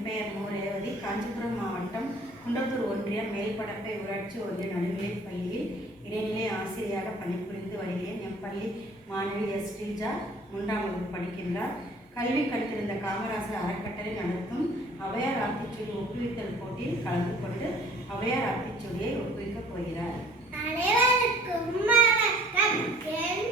என் பெயர் மு. ரேவதி. காஞ்சிபுரம் மாவட்டம் குன்றத்தூர் ஒன்றியம் மேல்படப்பை ஊராட்சி ஒன்றிய நடுநிலைப் பள்ளியில் இடைநிலை ஆசிரியராக பணிபுரிந்து வருகிறேன். என் பள்ளி மாணவி எஸ். ஸ்ரீஜா 3ஆம் வகுப்பு படிக்கின்றார். கல்வி கற்றிருந்த காமராசர் அறக்கட்டளை நடத்தும் ஔவையார் ஆத்திச்சூடி ஒப்புவித்தல் போட்டியில் கலந்து கொண்டு ஔவையார் ஆத்திச்சூடியை ஒப்புவிக்கப் போகிறார். அனைவருக்கும் வணக்கம். என்